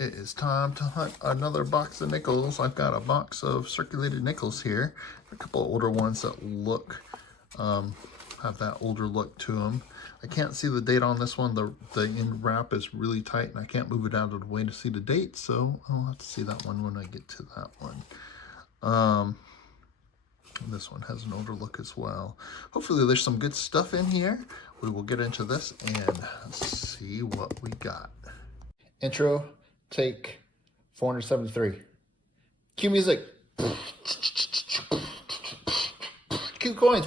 It is time to hunt another box of nickels. I've got a box of circulated nickels here. A couple of older ones that look, have that older look to them. I can't see the date on this one. The end wrap is really tight and I can't move it out of the way to see the date. So I'll have to see that one when I get to that one. This one has an older look as well. Hopefully there's some good stuff in here. We will get into this and see what we got. Intro, take 473. Cue music. Cue coins.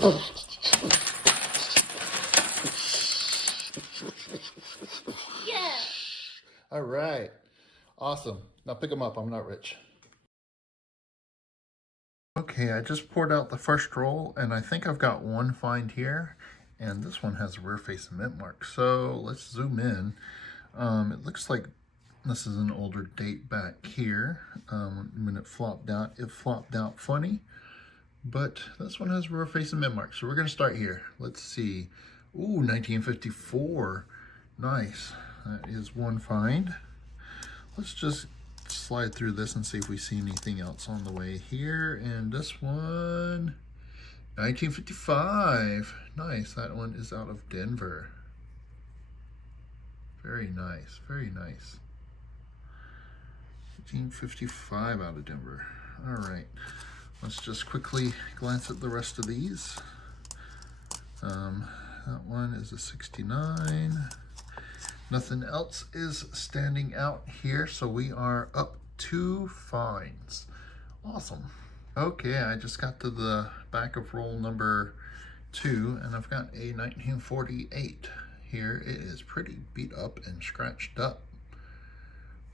Yeah. All right. Awesome. Now pick them up. I'm not rich. Okay, I just poured out the first roll, and I think I've got one find here, and this one has a rear face and mint mark. So let's zoom in. It looks like this is an older date back here. When it flopped out funny, but this one has rear face and mint mark. So we're gonna start here. Let's see. Ooh, 1954. Nice. That is one find. Let's just slide through this and see if we see anything else on the way here. And this one, 1955. Nice. That one is out of Denver. Very nice. Very nice. 1955 out of Denver. All right. Let's just quickly glance at the rest of these. That one is a 69. Nothing else is standing out here, so we are up 2 finds. Awesome. Okay, I just got to the back of roll number 2, and I've got a 1948 here. It is pretty beat up and scratched up.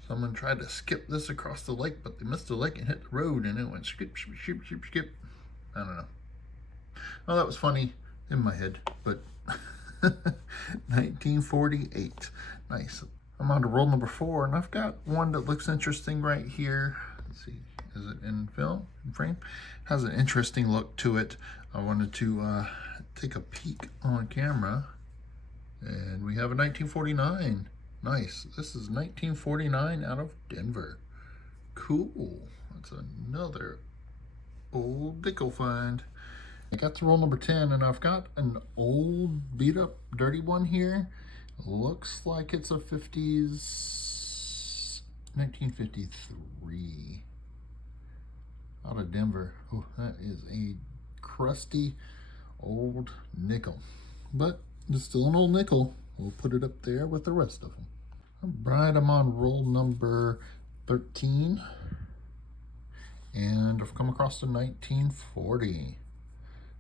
Someone tried to skip this across the lake, but they missed the lake and hit the road, and it went skip, skip, skip, skip, skip. I don't know. Well, that was funny in my head, but 1948. Nice. I'm on to roll number 4, and I've got one that looks interesting right here. Let's see, is it in film, in frame? Has an interesting look to it. I wanted to take a peek on camera, and we have a 1949. Nice. This is 1949 out of Denver. Cool. That's another old nickel find. I got to roll number 10, and I've got an old beat up dirty one here. Looks like it's a 50s, 1953 out of Denver. Oh, that is a crusty old nickel, but it's still an old nickel. We'll put it up there with the rest of them. All right, I'm on roll number 13, and I've come across the 1940.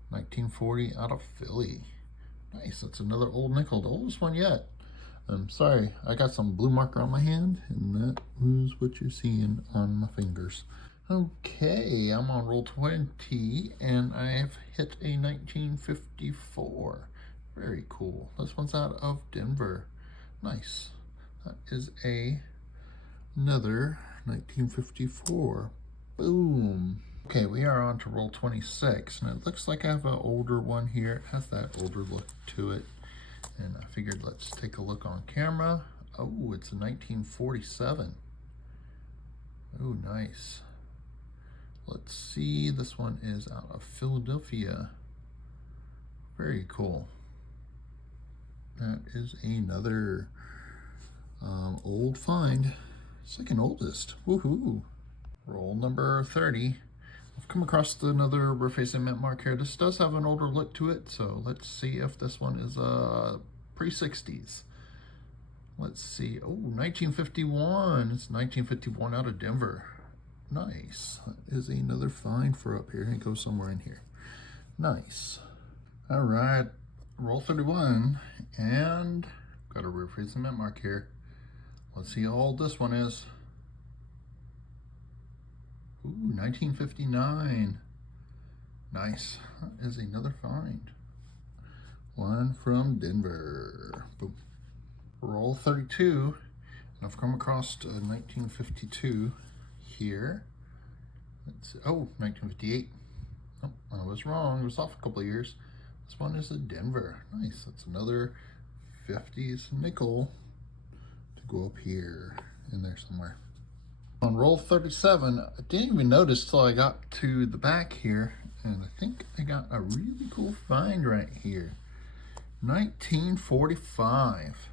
1940 out of Philly. Nice, that's another old nickel, the oldest one yet. I'm sorry, I got some blue marker on my hand, and that was what you're seeing on my fingers. Okay, I'm on roll 20, and I've hit a 1954. Very cool. This one's out of Denver. Nice. That is another 1954. Boom. Okay, we are on to roll 26, and it looks like I have an older one here. It has that older look to it, and I figured let's take a look on camera. Oh, it's a 1947. Oh, nice. Let's see, this one is out of Philadelphia. Very cool. That is another old find. Second oldest. Woohoo. Roll number 30. I've come across another rear face and mint mark here. This does have an older look to it, so let's see if this one is pre-60s. Let's see. Oh, 1951. It's 1951 out of Denver. Nice. That is another find for up here. It goes somewhere in here. Nice. All right. Roll 31, and got a rear face and mint mark here. Let's see how old this one is. Ooh, 1959. Nice. That is another find. One from Denver. Boom. Roll 32. And I've come across a 1952 here. Let's see. Oh, 1958. Oh, I was wrong. It was off a couple of years. This one is a Denver. Nice. That's another 50s nickel to go up here. in there somewhere. On roll 37, I didn't even notice till I got to the back here, and I think I got a really cool find right here. 1945.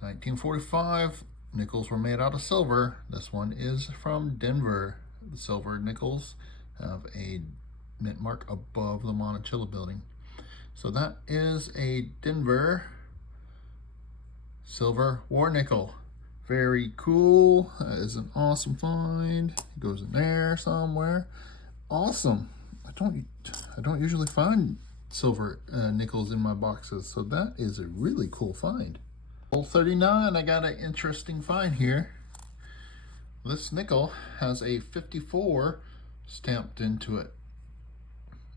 1945, nickels were made out of silver. This one is from Denver. The silver nickels have a mint mark above the Monticello building. So that is a Denver silver war nickel. Very cool. That is an awesome find. It goes in there somewhere. Awesome. I don't usually find silver nickels in my boxes, so that is a really cool find. Roll 39, I got an interesting find here. This nickel has a 54 stamped into it.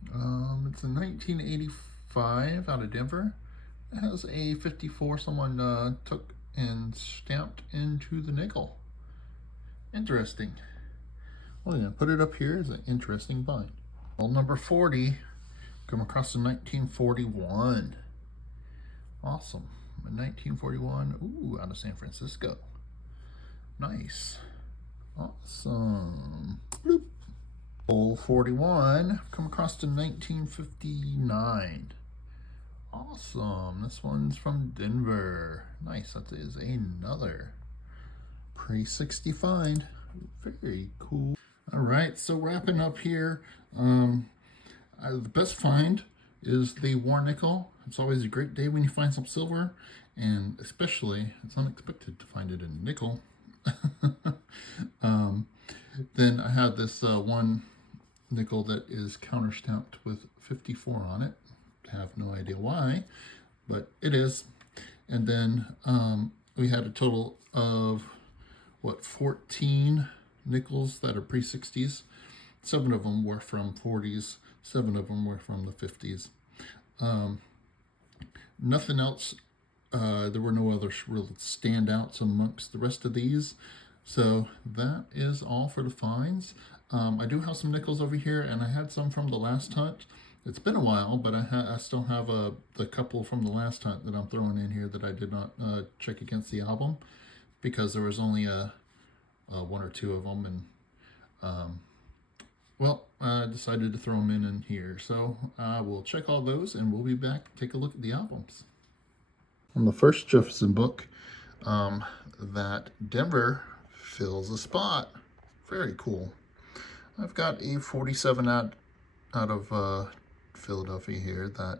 It's a 1985 out of Denver. It has a 54 someone took and stamped into the nickel. Interesting. Well, yeah, put it up here as an interesting find. Roll number 40, come across in 1941. Awesome. 1941, ooh, out of San Francisco. Nice. Awesome. Bloop. Roll 41, come across in 1959. Awesome. This one's from Denver. Nice. That is another pre-60 find. Very cool. All right, so wrapping up here. The best find is the war nickel. It's always a great day when you find some silver, and especially it's unexpected to find it in nickel. Then I have this one nickel that is counter stamped with 54 on it. Have no idea why, but it is. And then we had a total of 14 nickels that are pre-60s. 7 of them were from 40s, 7 of them were from the 50s. Nothing else, there were no other real standouts amongst the rest of these. So that is all for the finds. I do have some nickels over here, and I had some from the last hunt. It's been a while, but I still have the couple from the last hunt that I'm throwing in here that I did not check against the album, because there was only 1 or 2 of them, and well, I decided to throw them in here. So we'll check all those, and we'll be back to take a look at the albums. On the first Jefferson book, that Denver fills a spot. Very cool. I've got a 47 out of Philadelphia here that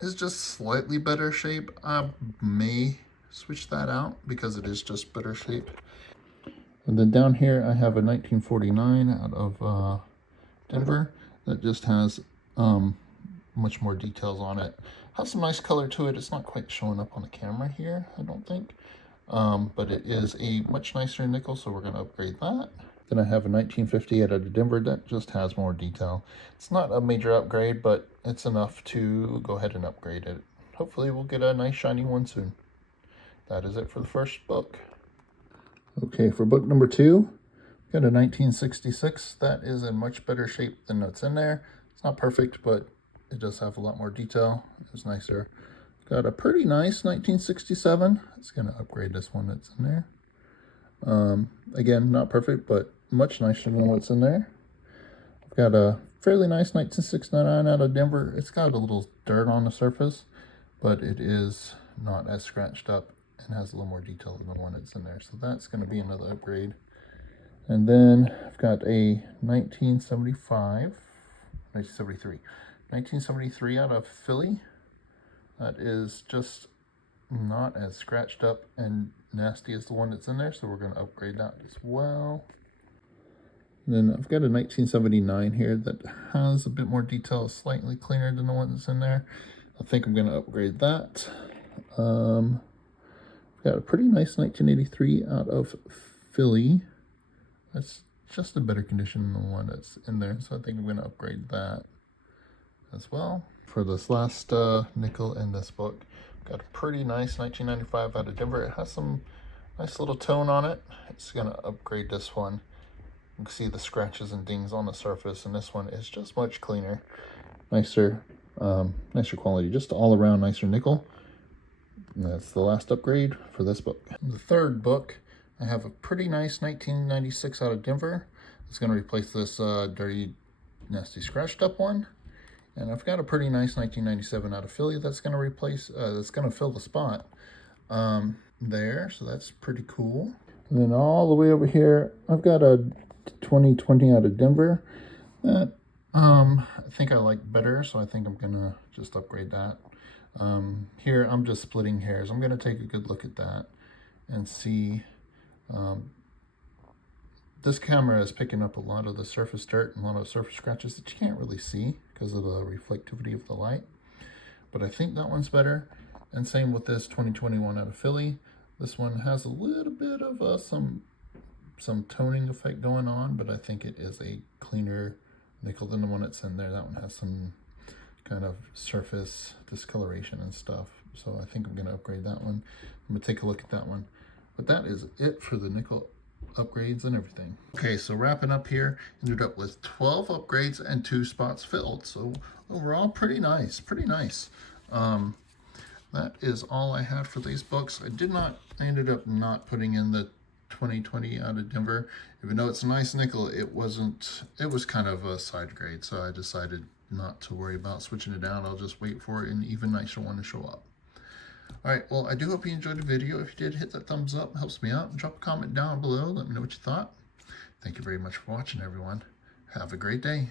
is just slightly better shape. I may switch that out because it is just better shape. And then down here I have a 1949 out of Denver that just has much more details on it. Has some nice color to it. It's not quite showing up on the camera here, I don't think. But it is a much nicer nickel, so we're going to upgrade that. Then I have a 1950 out of Denver that just has more detail. It's not a major upgrade, but it's enough to go ahead and upgrade it. Hopefully we'll get a nice shiny one soon. That is it for the first book. Okay, for book number 2, got a 1966. That is in much better shape than what's in there. It's not perfect, but it does have a lot more detail. It's nicer. Got a pretty nice 1967. It's going to upgrade this one that's in there. Again, not perfect, but much nicer than what's in there. I've got a fairly nice 1969 out of Denver. It's got a little dirt on the surface, but it is not as scratched up and has a little more detail than the one that's in there. So that's going to be another upgrade. And then I've got a 1973 out of Philly. That is just not as scratched up and nasty as the one that's in there, so we're going to upgrade that as well. And then I've got a 1979 here that has a bit more detail, slightly cleaner than the one that's in there. I think I'm going to upgrade that. I've got a pretty nice 1983 out of Philly. That's just a better condition than the one that's in there, so I think I'm going to upgrade that as well. For this last nickel in this book, got a pretty nice 1995 out of Denver. It has some nice little tone on it. It's going to upgrade this one. You can see the scratches and dings on the surface, and this one is just much cleaner. Nicer quality, just all around nicer nickel. And that's the last upgrade for this book. The third book, I have a pretty nice 1996 out of Denver. It's going to replace this dirty, nasty, scratched up one. And I've got a pretty nice 1997 out of Philly that's going to replace, that's going to fill the spot there. So that's pretty cool. And then all the way over here, I've got a 2020 out of Denver that I think I like better. So I think I'm going to just upgrade that. Here, I'm just splitting hairs. I'm going to take a good look at that and see. This camera is picking up a lot of the surface dirt and a lot of surface scratches that you can't really see because of the reflectivity of the light. But I think that one's better. And same with this 2021 out of Philly. This one has a little bit of some toning effect going on, but I think it is a cleaner nickel than the one that's in there. That one has some kind of surface discoloration and stuff. So I think I'm going to upgrade that one. I'm going to take a look at that one. But that is it for the nickel upgrades and everything. Okay, so wrapping up here, ended up with 12 upgrades and 2 spots filled. So overall, pretty nice, pretty nice. That is all I had for these books. I ended up not putting in the 2020 out of Denver. Even though it's a nice nickel, it was kind of a side grade. So I decided not to worry about switching it out. I'll just wait for an even nicer one to show up. All right, well, I do hope you enjoyed the video. If you did, hit that thumbs up. It helps me out. Drop a comment down below. Let me know what you thought. Thank you very much for watching, everyone. Have a great day.